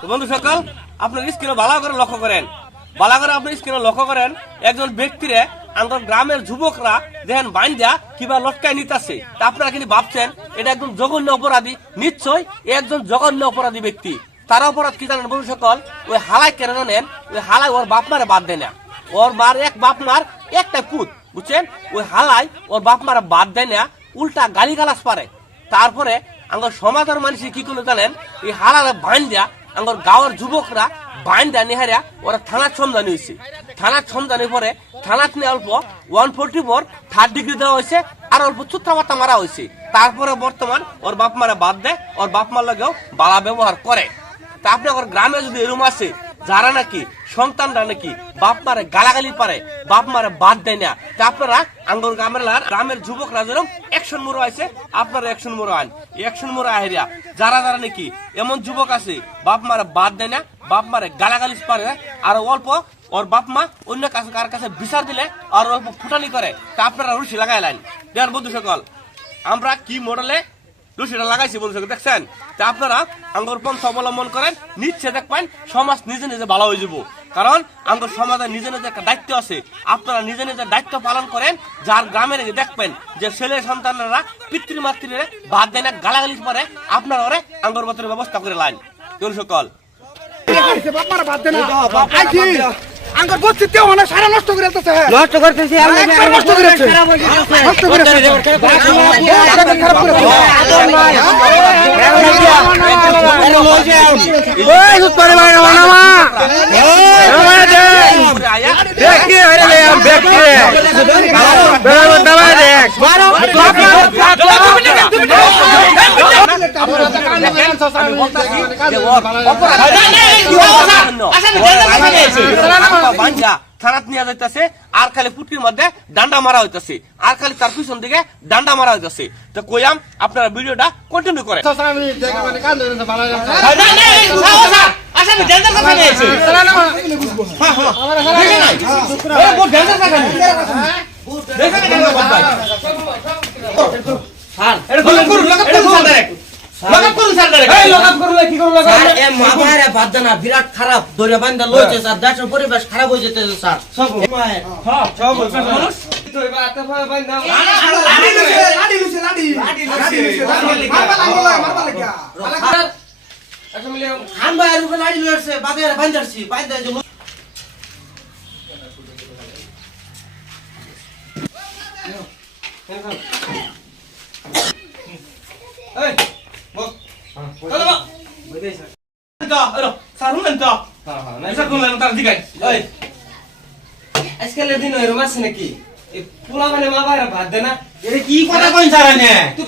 তো বন্ধু সকল, আপনার স্ক্রিনে ভালো করে লক্ষ্য করেন। ভালো করে আপনি স্ক্রিনে লক্ষ্য করেন, একজন ব্যক্তিরে আমাদের গ্রামের যুবকরা দেখেন বাইন্দা কিবা লটকায় নিতেছে। তা আপনারা কিন্তু ভাবছেন, এটা একদম জঘন্য অপরাধী। নিশ্চয় একজন জঘন্য অপরাধী ব্যক্তি। তার অপরাধ কি জানেন বন্ধু সকল? ওই হালাই কেন জানেন? ওই হালাই ওর বাপ মারে বাদ দেয় না। ওর মার এক বাপ মার একটা পুত, বুঝছেন? ওই হালাই ওর বাপ মারা বাদ দেয় না, উল্টা গালি গালাস পারে। তারপরে আমার সমাজের মানুষ কি করল জানেন? এই হালালে বাইন্দা আমার গাঁয়ের যুবকরা বাইন্দা নিহারিয়া ওরা থানার সমজানি হয়েছে থানার সমজানির পরে, থানাত নিয়ে অল্প one forty four third degree দেওয়া হয়েছে আর অল্প চুত্রাবার্তা মারা হয়েছে তারপরে বর্তমান ওর বাপ মারা বাদ দেয়, ওর বাপ মার লগেও বালা ব্যবহার করে। তা আপনি আমার গ্রামে যদি এরম আছে যারা নাকি সন্তানরা নাকি বাপ মারে গালাগালি পারে, বাপ মারে বাদ দেয় না। আপনারা আঙ্গুর গ্রামের গ্রামের যুবকরা যেরকম একশন মোড়ো আছে, আপনারা একশন মোড়ো আন একশন মোড়ো আহেরিয়া যারা যারা নাকি এমন যুবক আছে, বাপ মারে বাদ দেয় না, বাপ মারে গালাগালি পারে আর অল্প ওর বাপ মা অন্য কাছে কার কাছে বিচার দিলে আর অল্প ফুটানি করে, তা আপনারা রুশি লাগাই লাইন। দেয়ার বন্ধু সকল, আমরা কি মডেলে লাগাইছি বন্ধু দেখছেন? তা আপনারা আঙ্গর পন্থ অবলম্বন করেন নিচ্ছে দেখবেন সমাজ নিজে নিজে ভালো হয়ে যাব। কারণ আঙ্গর সমাজের নিজে নিজে একটা দায়িত্ব আছে। আপনারা নিজে নিজের দায়িত্ব পালন করেন যার গ্রামের দেখবেন যে ছেলে সন্তানরা পিতৃমাতৃরে বাদ দেয় না গালাগালি পরে আপনারা ওরে ব্যবস্থা করে লাইন। সকল বাদ দে। না আইছি তেও অনেক সারা নষ্ট করে দিতেছে নষ্ট করতেছি আমরা একবার নষ্ট করেছে নষ্ট করেছে খারাপ করেছে ওই সুত করে বাইরে বানা থানাত নিয়ে যাইতেছে আর খালি পুটকির মধ্যে ডান্ডা মারা হইতাছে আর খালি তার পিছন দিকে ডান্ডা মারা হইতাছে। তো কইয়াম আপনারা ভিডিওটা কন্টিনিউ করেন বিরাট খারাপ ধরে বান্ধা লইছে স্যার দেশের পরিবেশ খারাপ হয়ে যেতেছে স্যার। খান ভাই আর উপরে লাড়ি লইছে বাদে বান্ধারছি বান্ধা যে আজকালের দিন এরকম আছে নাকি পোলা মানে মা ভাত দেয় না কি কথা কইন নে তুই